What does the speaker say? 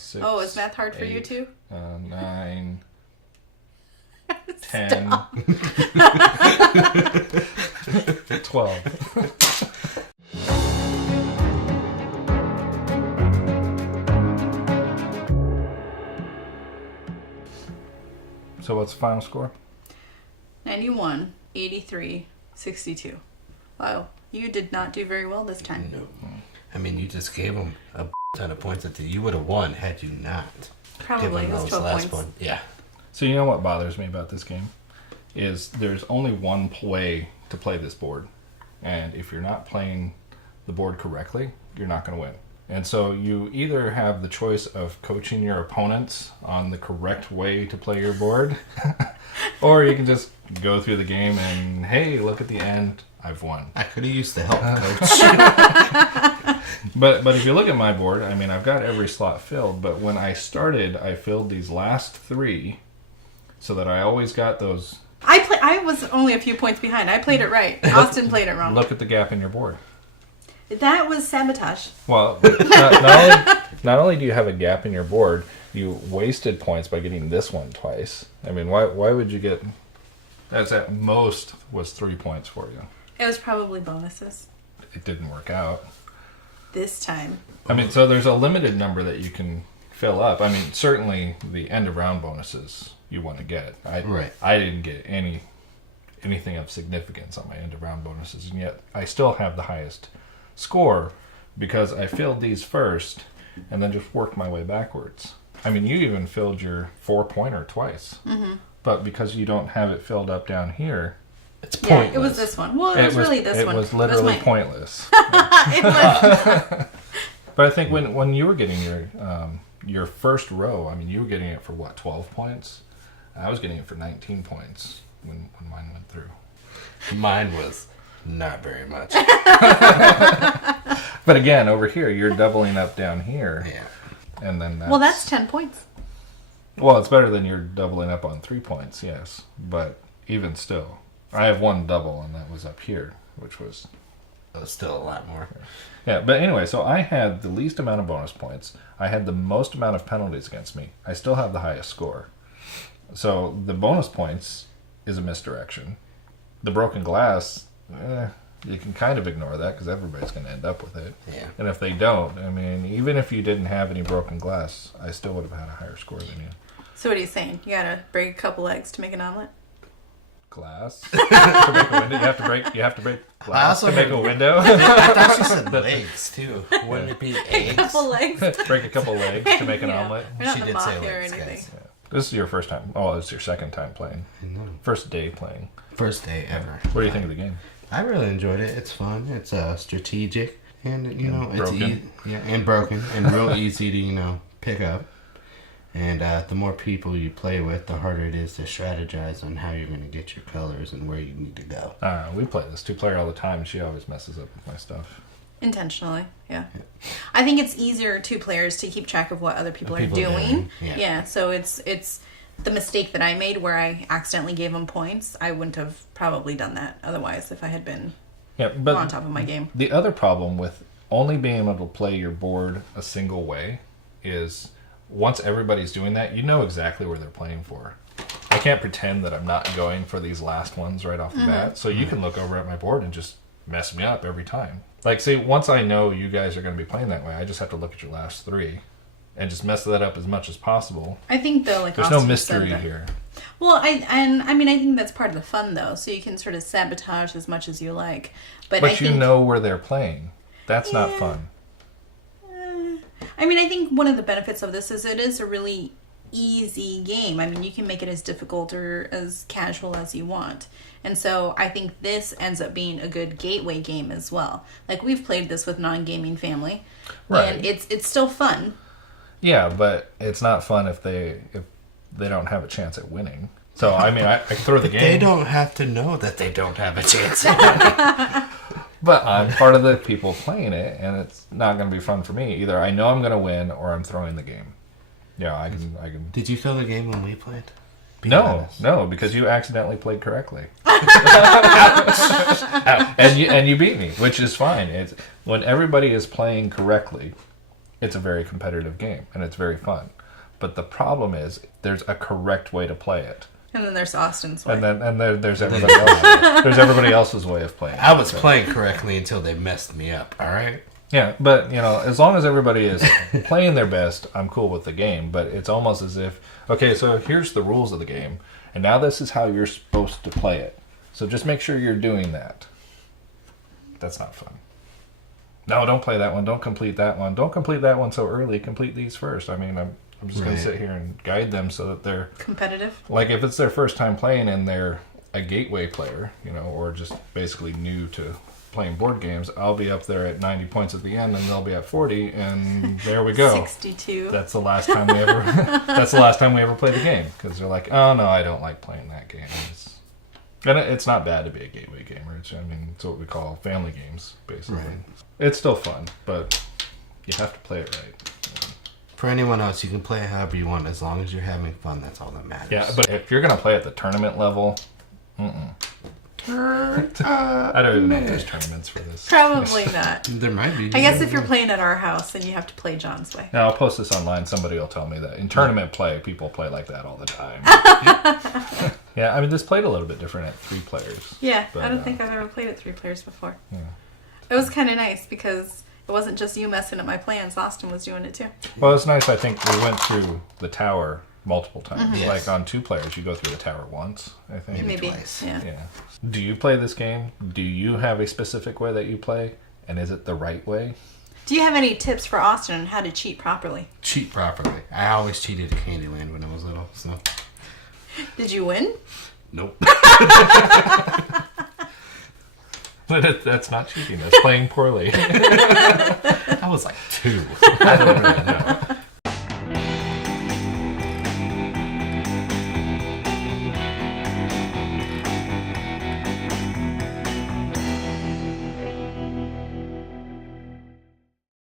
6. Oh, is math hard for you too? 9, 10, 12. So what's the final score? 91, 83, 62. Wow, you did not do very well this time. No. I mean, you just gave them a ton of points that you would have won had you not. Probably, it was 12 points. Yeah. So you know what bothers me about this game? Is there's only one way to play this board. And if you're not playing the board correctly, you're not going to win. And so you either have the choice of coaching your opponents on the correct way to play your board, or you can just go through the game and, hey, look at the end, I've won. I could have used the help coach. But if you look at my board, I mean, I've got every slot filled, but when I started, I filled these last 3 so that I always got those. I was only a few points behind. I played it right. Austin played it wrong. Look at the gap in your board. That was sabotage. Well, not only do you have a gap in your board, you wasted points by getting this one twice. I mean, why would you get... That's at most was 3 points for you. It was probably bonuses. It didn't work out. This time. I mean, so there's a limited number that you can fill up. I mean, certainly the end of round bonuses you want to get. Right. I didn't get anything of significance on my end of round bonuses, and yet I still have the highest score because I filled these first and then just worked my way backwards. I mean, you even filled your 4-pointer twice. Mm-hmm. But because you don't have it filled up down here, it's pointless. Yeah, it was this one. Well, it was really this one. It was literally pointless. It was. But I think when you were getting your first row, I mean, you were getting it for what, 12 points? I was getting it for 19 points when mine went through. Mine was not very much. But again, over here, you're doubling up down here. Yeah. And then that's 10 points. Well, it's better than you're doubling up on 3 points, yes. But even still, I have one double, and that was up here, which was... That was still a lot more. Yeah, but anyway, so I had the least amount of bonus points. I had the most amount of penalties against me. I still have the highest score. So the bonus points is a misdirection. The broken glass, you can kind of ignore that because everybody's going to end up with it. Yeah. And if they don't, I mean, even if you didn't have any broken glass, I still would have had a higher score than you. So what are you saying? You gotta break a couple eggs to make an omelet? Glass? To make a window? You have to break glass to make a window? I thought you said legs, too. Wouldn't it be eggs? A couple legs. Break a couple legs to make an omelet? We're not She in the did say mafia or legs, anything. guys. Yeah. This is your first time. Oh, it's your second time playing. First day playing. First day ever. What do you think of the game? I really enjoyed it. It's fun. It's strategic. And, you know, it's broken. and broken. And real easy to, you know, pick up. And the more people you play with, the harder it is to strategize on how you're going to get your colors and where you need to go. We play this 2-player all the time. She always messes up with my stuff. Intentionally, yeah. I think it's easier 2 players to keep track of what other people are doing. Yeah, so it's the mistake that I made where I accidentally gave them points. I wouldn't have probably done that otherwise if I had been on top of my game. The other problem with only being able to play your board a single way is once everybody's doing that, you know exactly where they're playing for. I can't pretend that I'm not going for these last ones right off the bat. So you can look over at my board and just mess me up every time. Like, see, once I know you guys are going to be playing that way, I just have to look at your last 3 and just mess that up as much as possible. I think, though, like there's Austin no mystery said here. Well, I mean, I think that's part of the fun, though. So you can sort of sabotage as much as you like. But I you think, know where they're playing. That's not fun. I mean, I think one of the benefits of this is it is a really easy game. I mean, you can make it as difficult or as casual as you want. And so I think this ends up being a good gateway game as well. Like, we've played this with non-gaming family. Right. And it's still fun. Yeah, but it's not fun if they don't have a chance at winning. So, I mean, I can throw the game. They don't have to know that they don't have a chance at winning. But I'm part of the people playing it, and it's not going to be fun for me. Either I know I'm going to win, or I'm throwing the game. Yeah, I can. Did you fill the game when we played? No, because you accidentally played correctly. And you beat me, which is fine. It's when everybody is playing correctly, it's a very competitive game and it's very fun. But the problem is there's a correct way to play it. And then there's Austin's way. There's everybody else. There's everybody else's way of playing. I was playing correctly until they messed me up. All right. Yeah, but as long as everybody is playing their best, I'm cool with the game. But it's almost as if, okay, so here's the rules of the game, and now this is how you're supposed to play it. So just make sure you're doing that. That's not fun. No, don't play that one. Don't complete that one. Don't complete that one so early. Complete these first. I mean, I'm just going to sit here and guide them so that they're competitive. Like if it's their first time playing and they're a gateway player, or just basically new to playing board games, I'll be up there at 90 points at the end and they'll be at 40 and there we go. 62. That's the last time we ever play the game, because they're like, oh no, I don't like playing that game. It's not bad to be a gateway gamer. It's what we call family games, basically. Right. It's still fun, but you have to play it right. For anyone else, you can play it however you want, as long as you're having fun. That's all that matters. Yeah, but if you're going to play at the tournament level, I don't even know if there's tournaments for this. Probably not. There might be. I guess if you're playing at our house, then you have to play John's way. Now, I'll post this online. Somebody will tell me that. In tournament play, people play like that all the time. Yeah, this played a little bit different at 3 players. Yeah, but, I don't think I've ever played at 3 players before. Yeah. It was kind of nice because it wasn't just you messing up my plans. Austin was doing it too. Well, it's nice. I think we went through the tower multiple times. Mm-hmm. Yes. Like on 2 players, you go through the tower once, I think. Maybe twice. Yeah. Do you play this game? Do you have a specific way that you play? And is it the right way? Do you have any tips for Austin on how to cheat properly? Cheat properly. I always cheated at Candyland when I was little. So. Did you win? Nope. But that's not cheating. That's playing poorly. I was like 2. I don't really know.